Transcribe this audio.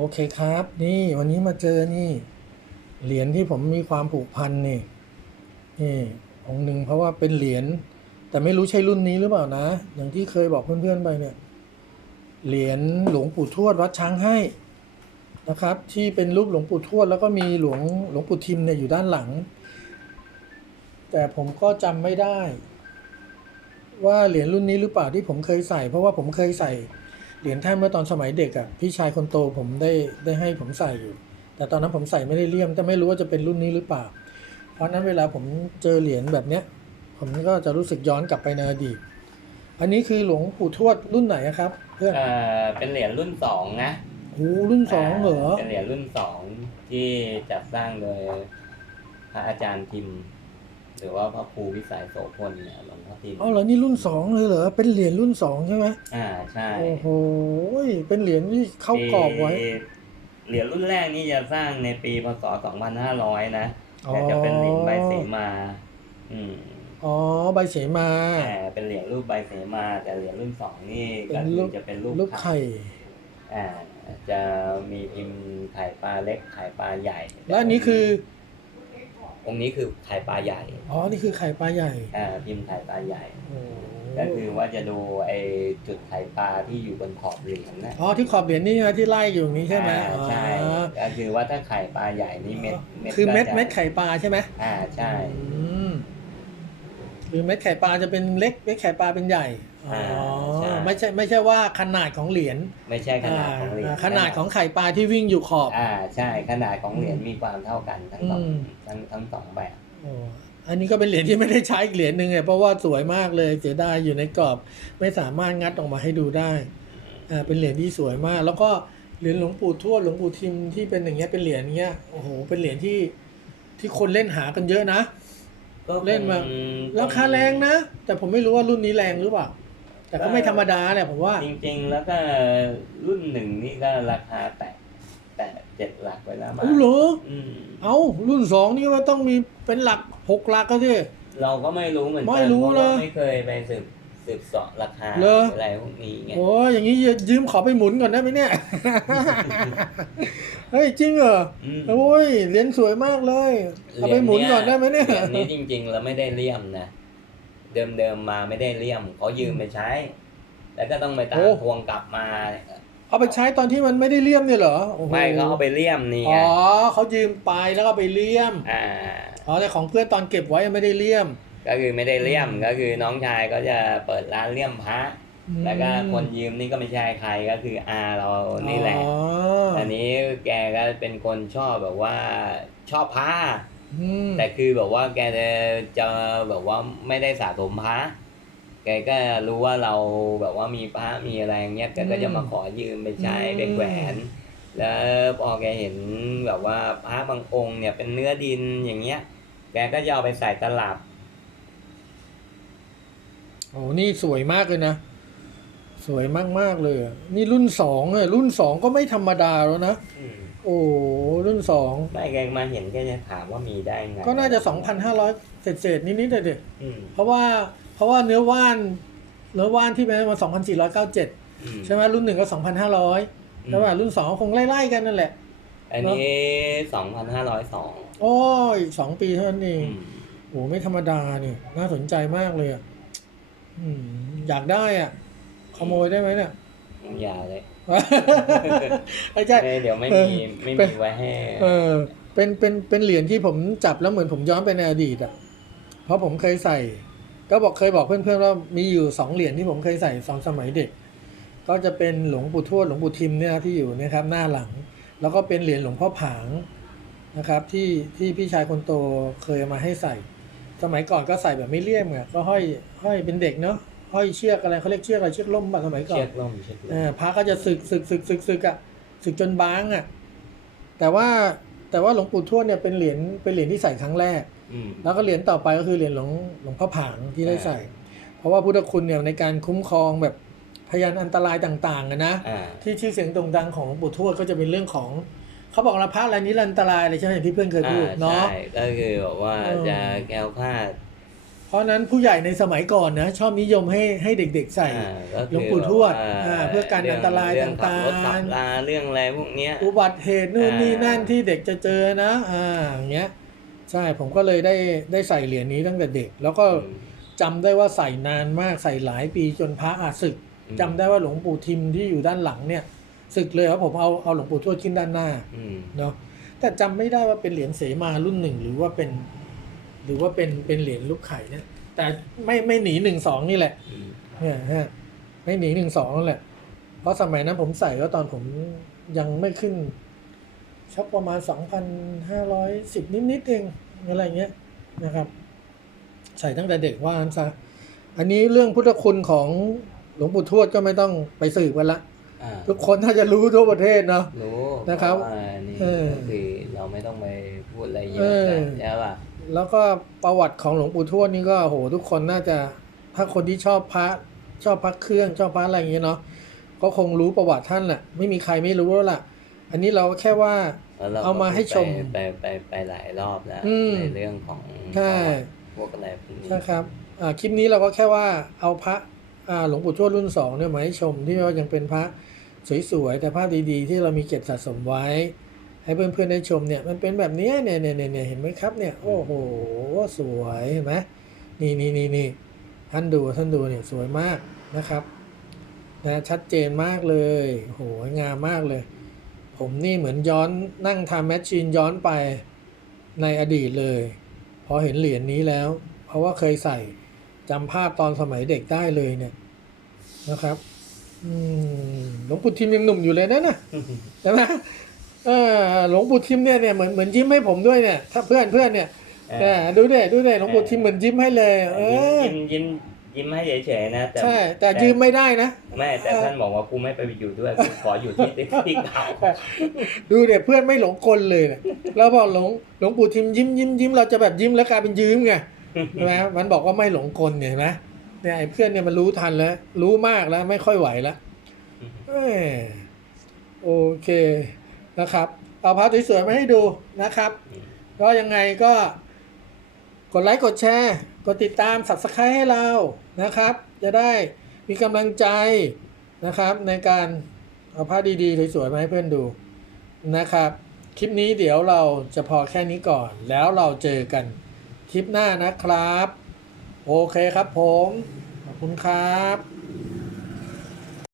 โอเคครับ นี่วันนี้มาเจอนี่เหรียญที่ผมมีความผูกพันนี่นี่องค์หนึ่งเพราะว่าเป็นเหรียญแต่ไม่รู้ใช่รุ่นนี้หรือเปล่านะ อย่างที่เคยบอกเพื่อนๆไปเนี่ยเหรียญหลวงปู่ทวดวัดช้างให้นะครับ ที่เป็นรูปหลวงปู่ทวดแล้วก็มีหลวงหลวงปู่ทิมเนี่ยอยู่ด้านหลัง แต่ผมก็จำไม่ได้ ว่าเหรียญรุ่นนี้หรือเปล่าที่ผมเคยใส่ เพราะว่าผมเคยใส่ เหรียญท่านเมื่อตอนสมัยเด็กอะ่ะพี่ชายคนโตผมได้ได้ให้ผมใส่อยู่ แต่ตอนนั้นผมใส่ไม่ได้เลี่ยมแต่ไม่รู้ว่าจะเป็นรุ่นนี้หรือเปล่า เพราะฉะนั้นเวลาผมเจอเหรียญแบบเนี้ย ผมก็จะรู้สึกย้อนกลับไปในอดีตอันนี้คือหลวงปู่ทวดรุ่นไหนอะครับ เพื่อนเอ่อเป็นเหรียญรุ่นสองนะโอ้รุ่นสองเหรอเป็นเหรียญรุ่นสองที่จัดสร้างโดยพระอาจารย์ทิม หรือว่าพระครูวิสัยโสพลเนี่ยหลวงพ่อทิมอ๋อเหรอนี่รุ่นสองเลยเหรอเป็นเหรียญรุ่นสองใช่ไหมอ่าใช่โอ้โหเป็นเหรียญที่เข้ากรอบไว้ปีเหรียญรุ่นแรกนี่จะสร้างในปีพศ2500นะอ๋อแต่จะเป็นเหรียญใบเสมา อืมอ๋อใบเสมาแต่เป็นเหรียญรูปใบเสมา แต่เหรียญรุ่นสองนี่เป็ก็นคืรูอปจะเป็นรูปลูกไข่อ่าจะมีพิมพ์ไข่ปลาเล็กไข่ปลาใหญ่ แล้วอันนี้คือ องค์นี้คือไข่ปลาใหญ่ อ๋อ นี่คือไข่ปลาใหญ่ อ่า พิมพ์ไข่ปลาใหญ่โอ้ก็คือว่าจะดูไอ้จุดไข่ปลาที่อยู่บนขอบเหรียญนะ อ๋อ ที่ขอบเหรียญนี่นะที่ไล่อยู่อย่างนี้ใช่ไหมอ่าใช่อ๋อก็คือว่าถ้าไข่ปลาใหญ่นี่เม็ด คือเม็ดก็จะเม็ดไข่ปลาใช่ไหมอ่า ใช่ อืมคือเม็ดไข่ปลาจะเป็นเล็กเม็ดไข่ปลาเป็นใหญ่อ๋ออ่าใช่ ไม่ใช่ไม่ใช่ว่าขนาดของเหรียญไม่ใช่ขนาดของเหรียญอ่าขนาดของไข่ปลาที่วิ่งอยู่ขอบ อ่าใช่ขนาดของเหรียญมีความเท่ากันทั้งสองอืม ทั้งทั้งสองแบบ โอ้อันนี้ก็เป็นเหรียญที่ไม่ได้ใช้อีกเหรียญหนึ่งเนี่ยเพราะว่าสวยมากเลยเสียดายอยู่ในกรอบ ไม่สามารถงัดออกมาให้ดูได้อ่าเป็นเหรียญที่สวยมาก แล้วก็เหรียญหลวงปู่ทวดหลวงปู่ทิมที่เป็นอย่างเงี้ยเป็นเหรียญเงี้ยโอ้โหเป็นเหรียญที่ที่คนเล่นหากันเยอะนะ ก็เล่นมาคงราคาแรงนะ แต่ผมไม่รู้ว่ารุ่นนี้แรงหรือเปล่า แต่ก็ไม่ธรรมดาเนี่ยผมว่า จริง ๆ แล้วก็รุ่นหนึ่งนี่ก็ราคาแตะแตะเจ็ดหลักไปแล้วมั้งเอาเหรออืมเอารุ่นสองนี่ว่าต้องมีเป็นหลักหกหลักก็สิเราก็ไม่รู้เหมือนกัไม่รู้เพราะเลยว่าไม่เคยไปสืบสืบเสอบราคาเหรออะไรพวกนี้ไงโอ้ยอย่างนี้ยืมขอไปหมุนก่อนได้ไหมเนี่ย เฮ้ยจริงเหรออืม โอ้ยเหรียญสวยมากเลย เอาไปหมุนก่อนได้ไหมเนี่ย เหรียญนี้จริงๆเราไม่ได้เลี่ยมนะ เดิมๆมาไม่ได้เลี่ยมเขายืมไปใช้ แล้วก็ต้องไปตามทวงกลับมา เอาไปใช้ตอนที่มันไม่ได้เลี่ยมเนี่ยเหรอโอ้โหไม่เขาเอาไปเลี่ยมนี่อ๋ไงอเขายืมไปแล้วก็ไปเลี่ยมอ่า อ๋อแต่ของเพื่อนตอนเก็บไว้ยังไม่ได้เลี่ยม ก็คือไม่ได้เลี่ยมอืมก็คือน้องชายก็จะเปิดร้านเลี่ยมพระ แล้วก็คนยืมนี่ก็ไม่ใช่ใครก็คืออาเรานี่แหละอ๋ออันนี้แกก็เป็นคนชอบแบบว่าชอบพระอืมแต่คือแบบว่าแกจะจะแบบว่าไม่ได้สะสมพระแกก็รู้ว่าเราแบบว่ามีพระมีอะไรอย่างเงี้ยแกก็จะมาขอยืมไปใช้ไปแขวน แล้วพอแกเห็นแบบว่าพระบางองค์เนี่ยเป็นเนื้อดินอย่างเงี้ย แกก็จะเอาไปใส่ตลับโอ้นี่สวยมากเลยนะ สวยมาก ๆ เลยอะนี่รุ่นสองเลยรุ่นสองก็ไม่ธรรมดาแล้วนะ อืมโอ้รุ่นสอง ไม่แกมาเห็นแกจะถามว่ามีได้ไงก็น่าจะสองพันห้าร้อยเศษๆนิดๆเลยเด็อืมเพราะว่าเพราะว่าเนื้อว่านเนื้อว่านที่เป็นมาสองพันสี่ร้อยเก้าเจ็ดอืมใช่ไหมรุ่นหนึ่งก็สองพันห้าร้อยใช่ป่ะรุ่นสองคงไล่ๆกันนั่นแหละ อันนี้สองพันห้าร้อยสองโอ้ยอีกสองปีเท่านั้นเองโอ้ไม่ธรรมดาเนี่ย น่าสนใจมากเลยอะอืมอยากได้อะ ขโมยได้ไหมเนี่ยอย่าเลยไม่ใช่เดี๋ยวไม่เออมีไม่เป็นมีไว้ให้เออ เป็นเป็นเป็นเหรียญที่ผมจับแล้วเหมือนผมย้อนไปในอดีตอะเพราะผมเคยใส่ ก็บอกเคยบอกเพื่อนๆว่ามีอยู่สองเหรียญที่ผมเคยใส่สองสมัยเด็ก ก็จะเป็นหลวงปู่ทวดหลวงปู่ทิมเนี่ยที่อยู่เนะครับ หน้าหลัง แล้วก็เป็นเหรียญหลวงพ่อผางนะครับ ที่ที่พี่ชายคนโตเคยเอามาให้ใส่ สมัยก่อนก็ใส่แบบไม่เลี่ยมไงก็ห้อยห้อยเป็นเด็กเนาะ ห้อยเชือกอะไรเขาเรียกเชือกอะไรเชือกล่มป่ะสมัยก่อนเชือกล่มเชือกล่เอมอพระก็จะสึกสึกสึกสึกสึกอะสึกจนบางอะแต่ว่าแต่ว่าหลวงปู่ทวดเนี่ยเป็นเหรียญเป็นเหรียญที่ใส่ครั้งแรก อืม แล้วก็เหรียญต่อไปก็คือเหรียญหลวงหลวงพ่อผางที่ได้ใส่ เพราะว่าพุทธคุณเนี่ยในการคุ้มครองแบบพยานอันตรายต่างๆอะนะ อ่า ที่ชื่อเสียงโด่งดังของหลวงปู่ทวดก็จะเป็นเรื่องของ เขาบอกละพระอะไรนี้อันตรายเลยใช่ไหมอย่างที่เพื่อนเคยพูดอ่าเนาะ ใช่ก็คือแบบว่าเออ จะแก้วคลาด เพราะฉะนั้นผู้ใหญ่ในสมัยก่อนนะชอบนิยมให้ให้เด็กๆใส่อ่าก็คือหลวงปู่ทวดแบบอ่าเพื่อกันอันตรายเองขับรถต่างๆขับลาเรื่องอะไรพวกเนี้ยอุบัติเหตุนู่นอ่านี่นี่นั่นที่เด็กจะเจอนะอ่าอย่างเงี้ยใช่ผมก็เลยได้ได้ใส่เหรียญนี้ตั้งแต่เด็ก แล้วก็อืมจำได้ว่าใส่นานมากใส่หลายปีจนพระอาศึกอืมจำได้ว่าหลวงปู่ทิมที่อยู่ด้านหลังเนี่ยศึกเลยครับผมเอาเอาหลวงปู่ทวดขึ้นด้านหน้าอืมเนาะแต่จำไม่ได้ว่าเป็นเหรียญเสมารุ่นหนึ่งหรือว่าเป็น หรือว่าเป็นเป็นเหรียญลูกไข่เนี่ยแต่ไม่ไม่หนีหนึ่งสองนี่แหละอืมเนี่ยฮะไม่หนีหนึ่งสองนั่นแหละ เพราะสมัยนั้นผมใส่ก็ตอนผมยังไม่ขึ้นชักประมาณสองพันห้าร้อยสิบนิดๆเองอะไรเงี้ยนะครับ ใส่ตั้งแต่เด็กว่างั้นซะอันนี้เรื่องพุทธคุณของหลวงปู่ทวดก็ไม่ต้องไปสืบกันละอ่าทุกคนถ้าจะรู้ทั่วประเทศเนาะรู้นะครับเพาว่านี่เออก็คือเราไม่ต้องไปพูดอะไรเยเออะอใช่ป่ะ แล้วก็ประวัติของหลวงปู่ทวดนี่ก็โหทุกคนน่าจะถ้าคนที่ชอบพระชอบพระเครื่องชอบพระอะไรอย่างเงี้ยเนาะก็คงรู้ประวัติท่านแหละไม่มีใครไม่รู้แล้วล่ะ อันนี้เราแค่ว่าแล้วเราเอามาให้ชมไปไปไปไปหลายรอบแล้วอืมในเรื่องของใช่พวกอะไรพวกนี้ใช่ครับอ่าคลิปนี้เราก็แค่ว่าเอาพระอ่าหลวงปู่ทวดรุ่นสองเนี่ยมาให้ชมที่ว่ายังเป็นพระสวยๆแต่ภาพดีๆ ที่เรามีเก็บสะสมไว้ ให้เพื่อนๆได้ชมเนี่ยมันเป็นแบบเนี้ยเนี่ยเนี่ยเนี่ยเนี่ยเห็นไหมครับเนี่ยโอ้โหสวยเห็นไหมนี่นี่นี่นี่ท่านดูท่านดูเนี่ยสวยมากนะครับนะชัดเจนมากเลยโหงามมากเลย ผมนี่เหมือนย้อนนั่งทำแมชชีนย้อนไปในอดีตเลยพอเห็นเหรียญนี้แล้ว เพราะว่าเคยใส่จำภาพตอนสมัยเด็กได้เลยเนี่ยนะครับอืมหลวงปู่ทิมยังหนุ่มอยู่เลยนะน่ะใช่ไหม เออหลวงปู่ทิมเนี่ยเนี่ยเหมือนเหมือนยิ้มให้ผมด้วยเนี่ยถ้าเพื่อนเพื่อนเนี่ยเอเอออดูเด้ดูเด้หลวงปู่ทิมเหมือนยิ้มให้เลย เออ ยิ้มยิ้มยิ้มให้เฉยๆนะแต่ใช่ แต่ยืมไม่ได้นะไม่แต่ท่านบอกว่ากูไม่ไปอยู่ด้วยกูขออยู่ที่ที่เก่าดูเด็เพื่อนไม่หลงกลเลยเนี่ยเราบอกหลวงหลวงปู่ทิมยิ้มยิ้มยิ้มเราจะแบบยิ้มแล้วกลายเป็นยืมไงใช่ไหมมันบอกว่าไม่หลงกลเนี่ยเห็นไหมเนี่ยไอ้เพื่อนเนี่ยมันรู้ทันแล้ว รู้มากแล้วไม่ค่อยไหวแล้วเอ้ยโอเค นะครับ เอาพาร์ทสวยๆมาให้ดูนะครับ ก็ยังไงก็ กดไลค์กดแชร์ กดติดตาม subscribe ให้เรานะครับ จะได้มีกำลังใจนะครับ ในการเอาภาพดีๆสวยๆมาให้เพื่อนดูนะครับ คลิปนี้เดี๋ยวเราจะพอแค่นี้ก่อน แล้วเราเจอกันคลิปหน้านะครับ โอเคครับผม ขอบคุณครับ